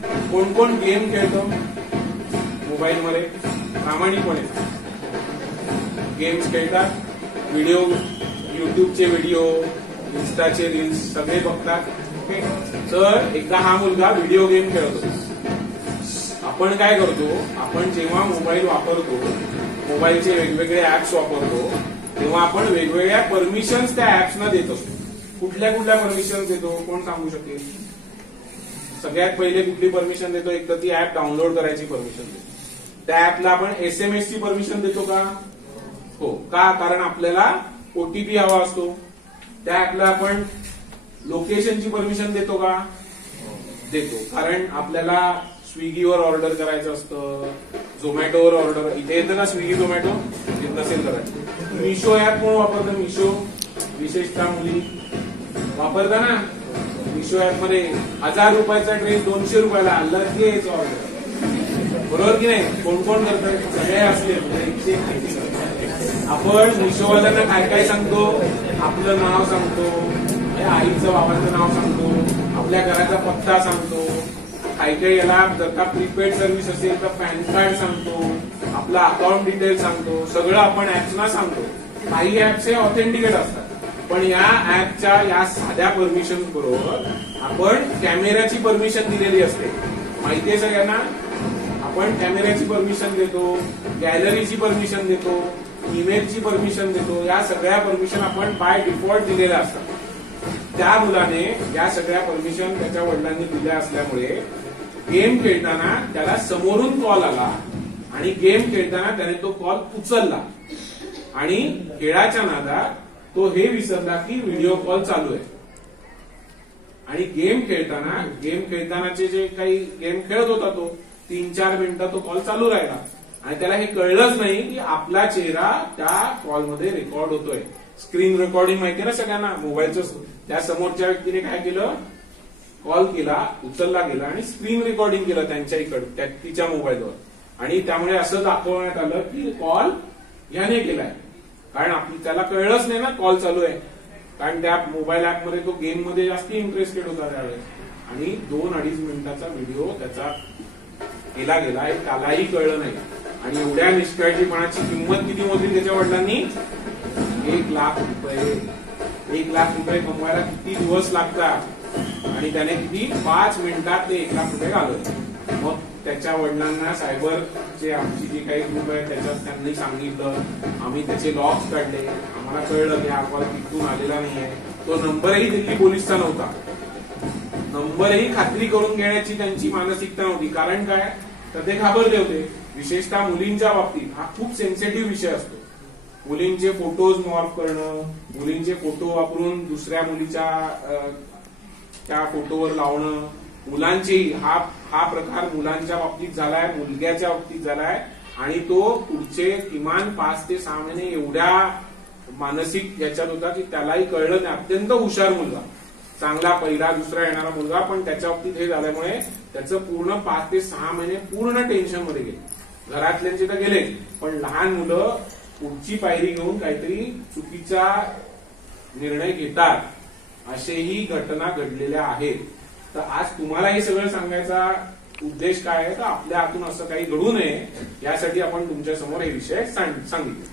कोण कोण गेम खेळतो मोबाईल मध्ये? प्रामाणिकपणे गेम्स खेळतात, व्हिडिओ, युट्यूबचे व्हिडिओ, इन्स्टाचे रील्स सगळे बघतात. ओके, तर एकदा हा मुलगा व्हिडिओ गेम खेळतो. आपण काय करतो, आपण जेव्हा मोबाईल वापरतो, मोबाईलचे वेगवेगळे ऍप्स वापरतो, तेव्हा आपण वेगवेगळ्या परमिशन्स त्या ऍप्सना देत असतो. कुठल्या कुठल्या परमिशन्स देतो कोण सांगू शकेल? सगळ्यात पहिले कुठली परमिशन देतो? एक तर ती ऍप डाउनलोड करायची परमिशन देतो. त्या ऍपला आपण SMS ची परमिशन देतो का? हो. का? कारण आपल्याला OTP हवा असतो. त्या ऍपला आपण लोकेशनची परमिशन देतो का? देतो. कारण आपल्याला स्विगीवर ऑर्डर करायचं असतं, झोमॅटोवर ऑर्डर, इथे येतं ना स्विगी झोमॅटो, येत नसेल करायचं. मिशो ऍप कोण वापरतं? मिशो, विशेषतः मुली वापरता ना. मिशो ऍप मध्ये 1000 रुपयाचा ड्रेस 200 रुपयाला आला की यायचं ऑर्डर. बरोबर की नाही? कोण कोण करतात? सगळे असले आपण मिशोवाल्यांना काय काय सांगतो? आपलं नाव सांगतो, आईचं बाबांचं नाव सांगतो, आपल्या घराचा पत्ता सांगतो, काही काही याला जर का प्रीपेड सर्व्हिस असेल तर पॅन कार्ड सांगतो, आपला अकाउंट डिटेल सांगतो, सगळं आपण ऍप्सना सांगतो. काही ऍप्स हे ऑथेंटिकेट असतात, पण या ऍपच्या या साध्या परमिशन बरोबर आपण कॅमेऱ्याची परमिशन दिलेली असते. माहितीये सगळ्यांना? आपण कॅमेऱ्याची परमिशन देतो, गॅलरीची परमिशन देतो, इमेजची परमिशन देतो. या सगळ्या परमिशन आपण बाय डिफॉल्ट दिलेल्या असतात. त्या मुलाने या सगळ्या परमिशन त्याच्या वडिलांनी दिल्या असल्यामुळे गेम खेळताना त्याला समोरून कॉल आला आणि गेम खेळताना त्याने तो कॉल उचलला आणि खेळाच्या नादात तो हे विसरला की व्हिडिओ कॉल चालू आहे. आणि गेम खेळतानाचे जे काही गेम खेळत होता तो 3-4 मिनिटं तो कॉल चालू राहिला आणि त्याला हे कळलंच नाही की आपला चेहरा त्या कॉलमध्ये रेकॉर्ड होतोय. स्क्रीन रेकॉर्डिंग माहितीये ना सगळ्यांना मोबाईलचं. त्या समोरच्या व्यक्तीने काय केलं? कॉल केला, उचलला गेला आणि स्क्रीन रेकॉर्डिंग केलं त्यांच्या इकडे तिच्या मोबाईलवर. आणि त्यामुळे असं दाखवण्यात आलं की कॉल याने केलाय. कारण त्याला कळलंच नाही ना कॉल चालू आहे, कारण त्या मोबाईल ऍप मध्ये तो गेम मध्ये जास्त इंटरेस्टेड होता त्यावेळेस. आणि 2-2.5 मिनिटाचा व्हिडिओ त्याचा केला गेला हे त्यालाही कळलं नाही. आणि एवढ्या निष्काळजीपणाची किंमत किती मोजली त्याच्या वडिलांनी? 1 लाख रुपये. 1 लाख रुपये कमवायला किती दिवस लागतात आणि त्याने किती 5 मिनिटात ते 1 लाख रुपये घालवले. मग त्याच्या वडिलांना सायबरचे आमची जी काही ग्रुप आहे त्याच्यात त्यांनी सांगितलं, आम्ही त्याचे लॉग्स काढले, आम्हाला कळलं की हा कॉल तिथून आलेला नाहीये. तो नंबरही दिल्ली पोलीसचा नव्हता. नंबरही खात्री करून घेण्याची त्यांची मानसिकता नव्हती. कारण काय? तर ते घाबरले होते. विशेषतः मुलींच्या बाबतीत हा खूप सेन्सिटिव्ह विषय असतो. मुलींचे फोटोज मॉर्फ करणं, मुलींचे फोटो वापरून दुसऱ्या मुलीच्या त्या फोटोवर लावणं, मुलांचेही हा प्रकार मुलांच्या बाबतीत झालाय, मुलग्याच्या बाबतीत झालाय. आणि तो पुढचे किमान 5 ते 6 महिने एवढ्या मानसिक याच्यात होता की त्यालाही कळलं नाही. अत्यंत हुशार मुलगा, चांगला पहिला दुसरा येणारा मुलगा, पण त्याच्या बाबतीत हे झाल्यामुळे त्याचं पूर्ण 5 ते 6 महिने पूर्ण टेन्शन मध्ये गेले. घरातल्यांचे तर गेले, पण लहान मुलं पुढची पायरी घेऊन काहीतरी चुकीचा निर्णय घेतात, असेही घटना घडलेल्या आहेत. तर आज तुम्हाला हे सगळं सांगायचा उद्देश काय आहे? तर आपल्या हातून असं काही घडू नये यासाठी आपण तुमच्या समोर हे विषय सांगितले.